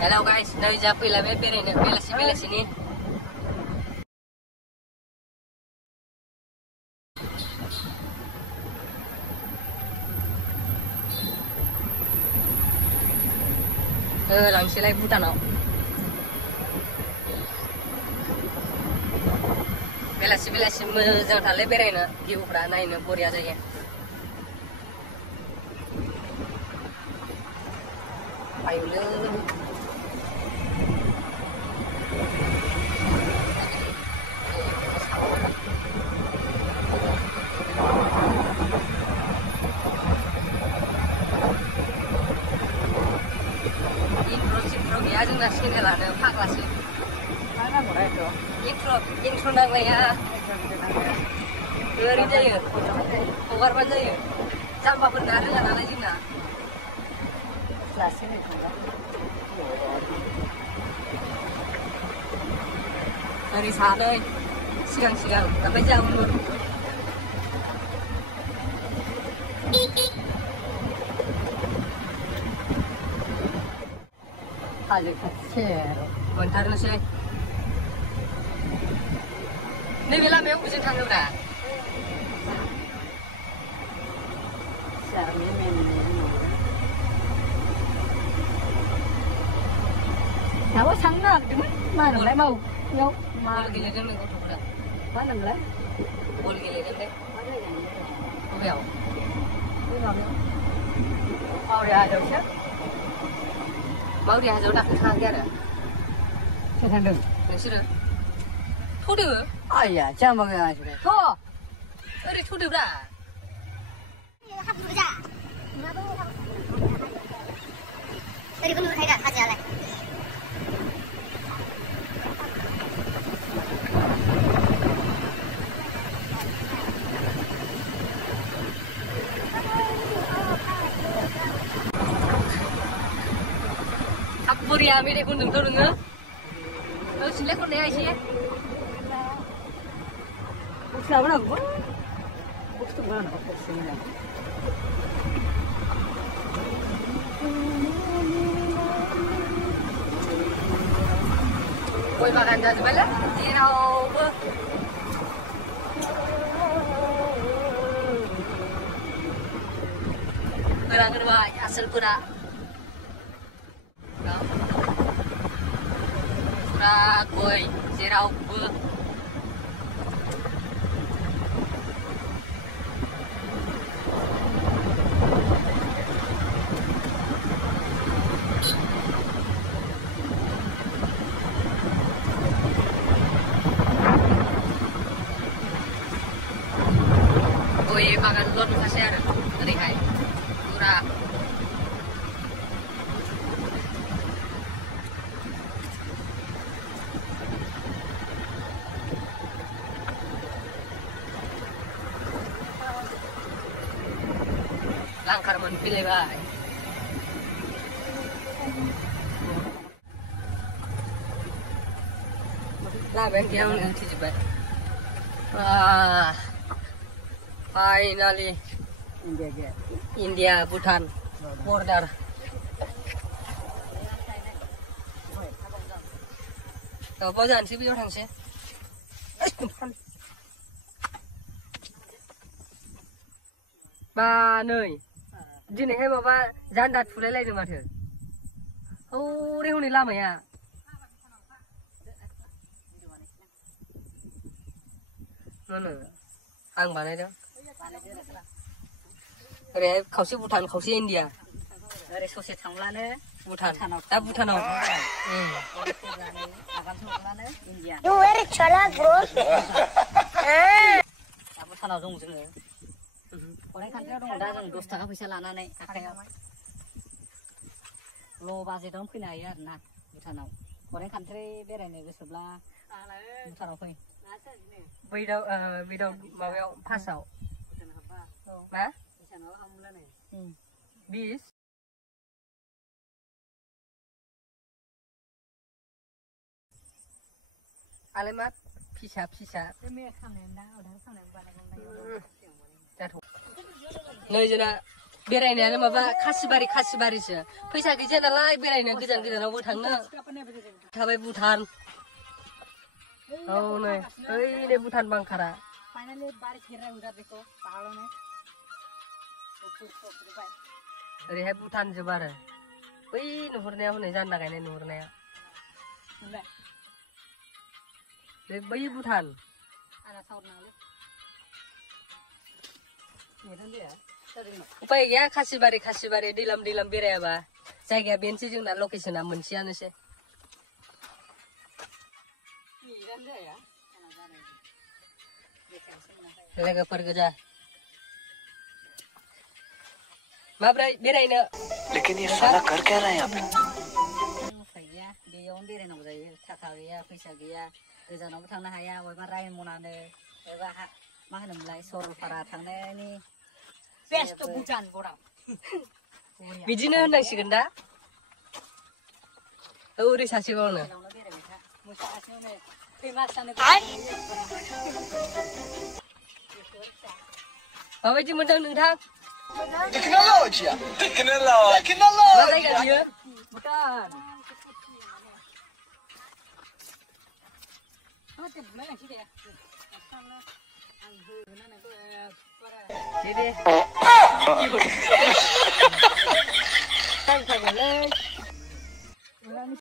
Hello guys, nơi ra là bên này nè, bên là sini. Langsung lagi Bhutan no. Belasi jangan thale berai na, view pura naik na bori aja ya. Ayo le. Intro aja nasi ni lah, nak lasi. Mana boleh tu? Intro nak laya. Beri je, tukar benda je. Sampai benar je nak lagi na. Lasi ni tu. Dari sana, siang, sampai jam dulu. Halo, bentar nasi. Ni bila memang bukan tang dah. Tahu tang nak, mana lagi mau? Yo, mana gila kan aku tu dah. Mana lagi? Boleh gila kan deh. Apa ya? Mau dia ada siapa? Mau dia ada nak tang dia dah. Siapa tang tu? Siapa? Thu được. Ai à, cha mà người này. Thôi. Ở đây thu được đã. Hấp thu ra. Đây con thấy đã, ra này. Hấp buri ami deh con đừng đâu đừng nữa. Xin lấy con này ai xí? Sao nó quá. Bút nó nó có xinh nè. Ôi bà gan ra rồi là gì nào bơ. Orang kedua asal pura. Pura koi serau bơ. Ôi makan luôn kasih ada dari hai pura langkar pilih bay lah bengkel nanti cepat finally India Bhutan border. Bao giờ anh sẽ biết thằng xe. Ba nơi. Đi này hay ba gian đặt phụ lấy được mà thử. Ô đây hôm nay làm mày à? Nó nữa. Ăn bà này đó. Rồi khẩu sĩ Bhutan, khẩu sĩ India. Rồi khẩu sĩ thằng lan đấy. Bhutan. Đã Bhutan nào? India. You very chalak bro. Đã Bhutan nào dùng nữa. Orang kan dia dong dah dùng 2 taka पैसा लानानै आखायाव. Lo budget आवनो फैनो हायो आरो ना Bhutanआव. Orang country बेरायनो गोसोब्ला Bhutanआव फै. Bây đâu माबायाव फार्स्टआव मा? Bis Alamat फिसा नै जोंना बेरायनायानो माबा खासिबारिसो फैसा गैया नालाय बेरायनो गोजान गोजानावबो थांनो थाबाय भुटान औ नै ओइनो भुटान बांखारा ओरैहाय भुटान जोब आरो बै नुहुरनाया हनै जान्दा गायनाय नुहुरनाया बै भुटान उपाय गैया खासिबारि दैलाम बेरायाबा जायगाया बेनोसै जोंना लकेसना मोनसेयानोसै लोगोफोर गोजा माब्रै बेरायनो लेकिन ये साला कर क्या रहा है यहाँ पे बेयावनो बेरायनांगौ जायो थाखा गैया फैसा गैया गोजानावबो थांनो हाया बबेबा रायमनानो बबेबा मा होनोमोनलाय सरलपारा थांनायनि बेस्ट भुटान बराव बिदिनो होननांसिगोन दा ओरै सासेबावनो माबायदि मोनदों नोंथां मा जायगा बियो भुटान दे